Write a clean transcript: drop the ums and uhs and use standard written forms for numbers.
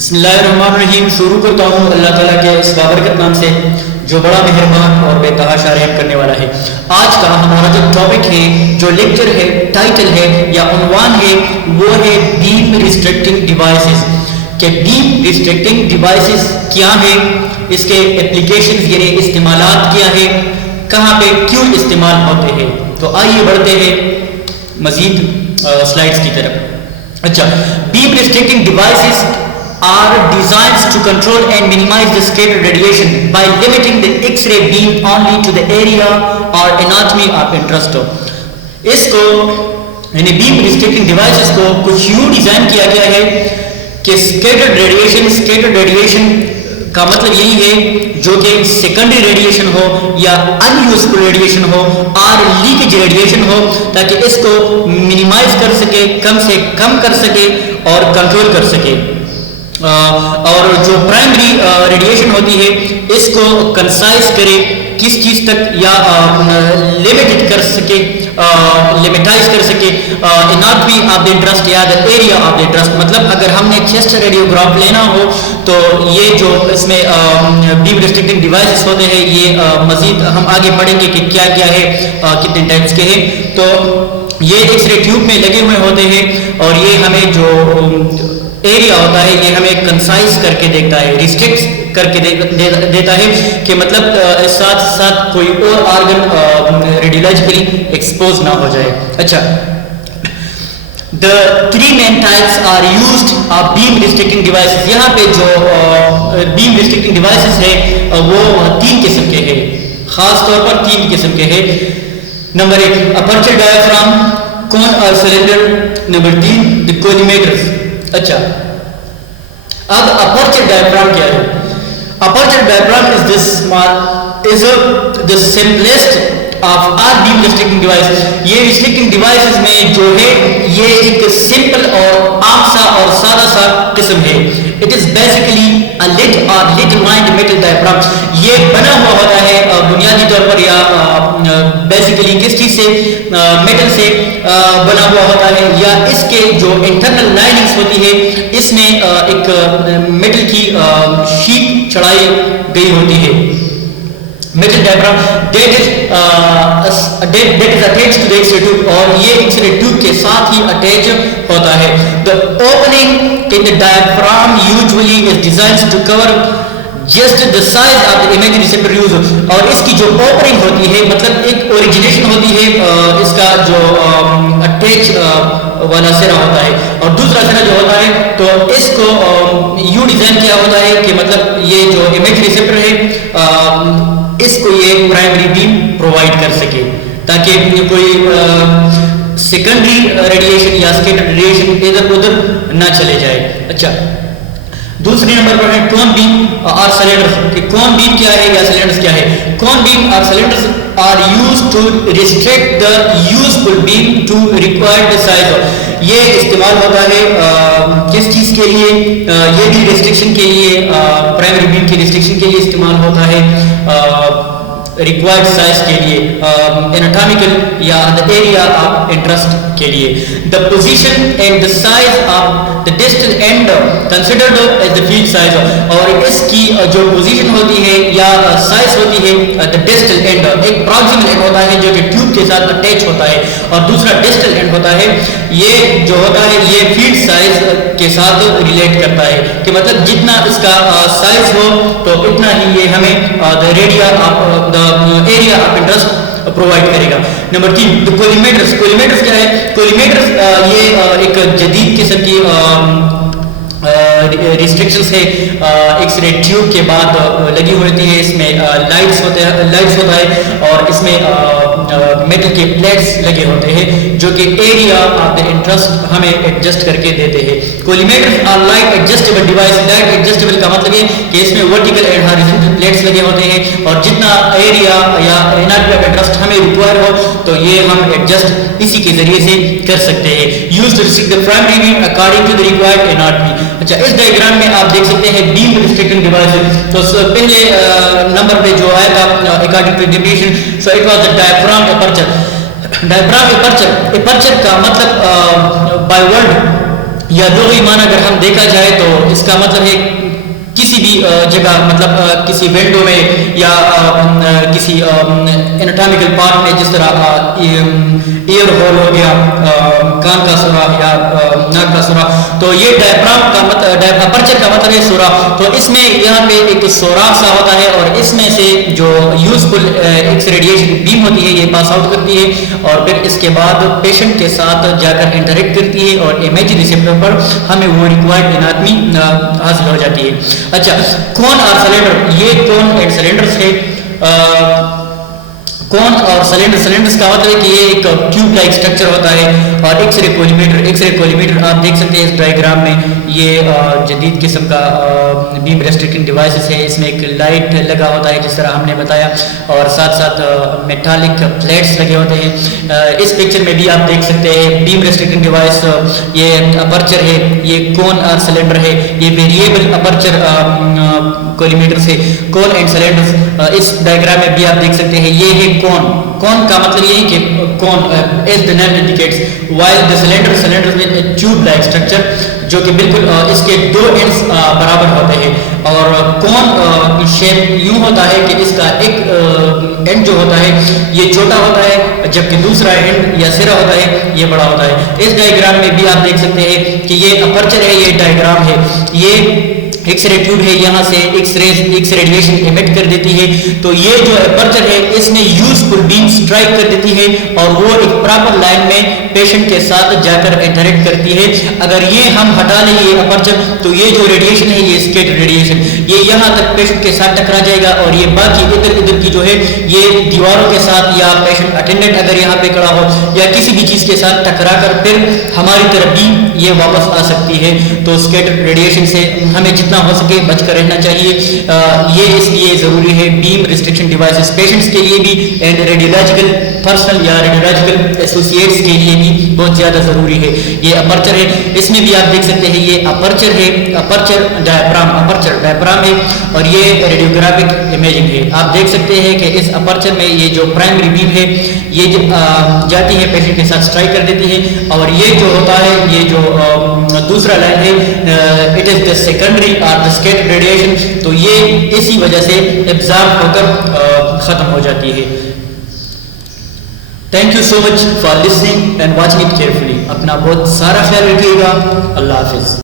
بسم اللہ الرحمن الرحیم. شروع کرتا ہوں اللہ تعالیٰ کے اس بابرکت نام سے جو بڑا مہربان اور بے تحاشا رحم کرنے والا ہے. آج کا ہمارا جو ٹاپک ہے, جو لیکچر ہے, ٹائٹل ہے یا عنوان ہے, وہ ہے بیم ریسٹرکٹنگ ڈیوائسز. کہ بیم ریسٹرکٹنگ ڈیوائسز کیا ہے, اس کے اپلیکیشنز یعنی استعمالات کیا ہے, کہاں پہ کیوں استعمال ہوتے ہیں. تو آئیے بڑھتے ہیں مزید سلائڈز کی طرف. اچھا, beam restricting devices are designed to control and minimize the scattered radiation by limiting the X-ray beam only to the area or anatomy of interest. اس کو یعنی beam restricting devices کو کچھ یوں ڈیزائن کیا گیا ہے کہ scattered radiation کا مطلب یہی ہے جو کہ سیکنڈری ریڈیشن ہو یا ان یوزفل ریڈیشن ہو اور لیکیج ریڈیشن ہو, تاکہ اس کو منیمائز کر سکے, کم سے کم کر سکے اور کنٹرول کر سکے. اور جو پرائمری ریڈیشن ہوتی ہے اس کو کنسائز کرے, کس چیز تک یا لمیٹڈ کر سکے, لمیٹائز کر سکے اناٹمی آف دی انٹرسٹ یا the area of the interest. مطلب اگر ہم نے چیسٹ ریڈیوگراف لینا ہو تو یہ جو اس میں بیم ریسٹرکٹنگ ڈیوائسز ہوتے ہیں, یہ مزید ہم آگے پڑھیں گے کہ کیا کیا ہے, کتنے ٹائپس کے ہیں. تو یہ ایکس رے ٹیوب میں لگے ہوئے ہوتے ہیں اور یہ ہمیں جو ایریا ہوتا ہے یہ ہمیں کنسائز کر کے دیکھتا ہے, ریسٹرکٹ کر کے دیتا ہے کہ مطلب ساتھ ساتھ کوئی اور آرگن ریڈیولوجیکلی ایکسپوز نہ ہو جائے. اچھا, the three main types are used of beam restricting devices. یہاں پہ جو beam restricting devices ہے وہ تین قسم کے ہیں, خاص طور پر تین قسم کے ہیں. Number 1 aperture diaphragm, cone or cylinder. Number 3 the collimators. اچھا, اب aperture diaphragm کیا ہے؟ aperture diaphragm is the simplest of all beam restricting devices. یہ restricting devices میں جو ہے یہ ایک simple اور عام سا اور سادہ سا قسم ہے. It is basically a lead or lead-lined metal diaphragm. یہ بنا ہوا ہوتا ہے بنیادی طور پر یا بیسیکلی کس چیز سے, میٹل سے بنا ہوا ہوتا ہے, یا اس کے جو انٹرنل لائننگز ہوتی ہے اس میں ایک میٹل کی شیٹ چڑھائی گئی ہوتی ہے. metal diaphragm that is attached to the X-ray tube, اور یہ X-ray tube کے ساتھ ہی اٹیچ ہوتا ہے. The opening in the diaphragm usually is designed to cover just the size of the image receptor used. اور اس کی جو اوپننگ ہوتی ہے مطلب ایک اوریجنیشن ہوتی ہے اس کا جو اٹیچ والا سرا ہوتا ہے, اور دوسرا سرا جو ہوتا ہے تو اس کو یوں ڈیزائن کیا ہوتا ہے کہ مطلب یہ جو امیج ریسیپٹر ہے اس کو یہ پرائمری بیم پرووائڈ کر سکے تاکہ کوئی سیکنڈری ریڈیشن یا اسکیٹرڈ ریڈیشن ادھر ادھر نہ چلے جائے. اچھا, دوسری نمبر پر ہے کون بیم اور سلنڈرز. کہ کون بیم کیا ہے یا سلنڈرز کیا ہے؟ کون بیم اور cylinders are used to restrict the useful beam to required size. یہ استعمال ہوتا ہے کس چیز کے لیے؟ یہ بھی ریسٹرکشن کے لیے, پرائمری بیم کی ریسٹرکشن کے لیے استعمال ہوتا ہے, ریکوائرڈ سائز کے لیے, اناٹامیکل یا دا ایریا آف انٹرسٹ کے لیے. The position and the size of the distil and considered as the field size. اور اس کی جو پوزیشن ہوتی ہے یا سائز ہوتی ہے دا ڈسٹل اینڈ, ایک پروکسیمل اینڈ ہوتا ہے جو کہ ٹیوب کے ساتھ اٹیچ ہوتا ہے, اور دوسرا ڈسٹل اینڈ ہوتا ہے. یہ جو ہوتا ہے یہ فیلڈ سائز کے ساتھ ریلیٹ کرتا ہے کہ مطلب جتنا اس کا سائز ہو تو اتنا ہی یہ ہمیں the area of interest provide کرے گا. نمبر 3 کولیمیٹرز. کولیمیٹرز کیا ہے؟ کولیمیٹرز یہ ایک جدید قسم کی ریسٹرکشنز ہے ایکس رے ٹیوب کے بعد لگی ہوتی ہے. اس میں لائٹس ہوتا ہے اور اس میں میٹل کے پلیٹس لگے ہوتے ہیں جو کہ ایریا آف دا انٹرسٹ ہمیں ایڈجسٹ کر کے دیتے ہیں. Collimators are light adjustable device. Light adjustable کا مطلب یہ کہ اس میں ورٹیکل اینڈ ہاریزونٹل پلیٹس لگے ہوتے ہیں, اور جتنا ایریا یا اناٹمی آف انٹرسٹ ہمیں ریکوائر ہو تو یہ ہم ایڈجسٹ اسی کے ذریعے سے کر سکتے ہیں. Use to restrict the primary beam according to the required anatomy. اچھا, اس ڈائیگرام میں آپ دیکھ سکتے ہیں بیم ریسٹرکٹنگ ڈیوائس. تو پہلے نمبر پہ جو آیا تھا according to definition, so it was the diaphragm aperture. Diaphragm aperture کا مطلب بائی ورڈ یا لغوی معنی اگر ہم دیکھا جائے تو اس کا مطلب ہے کسی بھی جگہ، مطلب کسی ونڈو میں یا کسی اناٹامیکل پارٹ میں، جس طرح ایئر ہول ہو گیا، کان کا سوراخ یا ناک کا سوراخ، تو یہ ڈائفرام کا مطلب، اپرچر کا مطلب ہے سوراخ. تو اس میں یہاں پہ ایک سوراخ سا ہوتا ہے اور اس میں سے جو یوزفل ایکس ریڈیشن بیم ہوتی ہے یہ پاس آؤٹ کرتی ہے اور پھر اس کے بعد پیشنٹ کے ساتھ جا کر انٹریکٹ کرتی ہے اور امیج ریسیپٹر پر ہمیں وہ ریکوائرڈ اناٹمی حاصل ہو جاتی ہے. اچھا، کون اور سلنڈر، یہ کون اینڈ سلنڈرز ہے. کون اور سلنڈرز کا مطلب ہے کہ یہ ایک ٹیوب لائک اسٹرکچر ہوتا ہے. اور ایکس رے کولیمیٹر آپ دیکھ سکتے ہیں اس ڈائیگرام میں، یہ جدید قسم کا بیم ریسٹرکٹنگ ڈیوائسز ہے. اس میں ایک لائٹ لگا ہوتا ہے جس طرح ہم نے بتایا، اور ساتھ ساتھ میٹالک پلیٹس لگے ہوتے ہیں. اس پکچر میں بھی آپ دیکھ سکتے ہیں بیم ریسٹرکٹنگ ڈیوائس، یہ اپرچر ہے، یہ کون اور سلنڈر ہے، یہ ویریبل اپرچر کولیمیٹر سے کون اینڈ سلنڈرز. اس ڈائیگرام میں بھی آپ دیکھ سکتے ہیں یہ ہے کون کا مطلب یہ ہے کہ کون as the name indicates while the cylinder with a tube like structure جو کہ بالکل اس کے دو اینڈز برابر ہوتے ہیں. اور کون شیپ یوں ہوتا ہے کہ اس کا ایک اینڈ جو ہوتا ہے یہ چھوٹا ہوتا ہے جبکہ دوسرا اینڈ یا سرا ہوتا ہے یہ بڑا ہوتا ہے. اس ڈائیگرام میں بھی آپ دیکھ سکتے ہیں کہ یہ اپرچر ہے، یہ ڈائیگرام ہے، یہ ایکس رے ٹیوب ہے، یہاں سے ایکس ریڈیشن ایمٹ کر دیتی ہے. تو یہ جو اپرچر ہے اس میں یوزفل بیم اسٹرائک کر دیتی ہے اور وہ ایک پراپر لائن میں پیشنٹ کے ساتھ جا کر انٹریکٹ کرتی ہے. اگر یہ ہم ہٹا لیں یہ اپرچر تو یہ جو ریڈیشن ہے یہ اسکیٹر ریڈیشن، یہ یہاں تک پیشنٹ کے ساتھ ٹکرا جائے گا اور یہ باقی ادھر کی جو ہے یہ دیواروں کے ساتھ یا پیشنٹ اٹینڈنٹ اگر یہاں پہ کھڑا ہو یا کسی بھی چیز کے ساتھ ٹکرا کر پھر ہماری طرف بھی یہ واپس آ سکتی ہے. تو اسکیٹر ریڈیشن سے ہمیں جتنا ہو سکے بچ کر رہنا چاہیے. یہ اس لیے ضروری ہے بیم ریسٹرکشن ڈیوائسز پیشنٹس کے لیے بھی اینڈ ریڈیولوجیکل پرسنل یا ریڈیولوجیکل ایسوسیٹس کے لیے بھی بہت زیادہ ضروری ہے. یہ اپرچر ہے، اس میں بھی آپ دیکھ سکتے ہیں یہ اپرچر ہے، اپرچر ڈائفرام ہے اور یہ ریڈیوگرافک امیجنگ ہے. آپ دیکھ سکتے ہیں کہ اس اپرچر میں یہ جو پرائمری بیم ہے یہ جاتی ہے پیشنٹ کے ساتھ اسٹرائک کر دیتی ہے اور یہ جو ہوتا ہے یہ جو دوسرا لائن ہے اٹ از دا سیکنڈری اور دا اسکیٹر ریڈیشن، تو یہ اسی وجہ سے ابزارب ہو کر ختم ہو جاتی ہے. Thank you so much for listening and watching it carefully. اپنا بہت سارا خیال رکھیے گا. اللہ حافظ.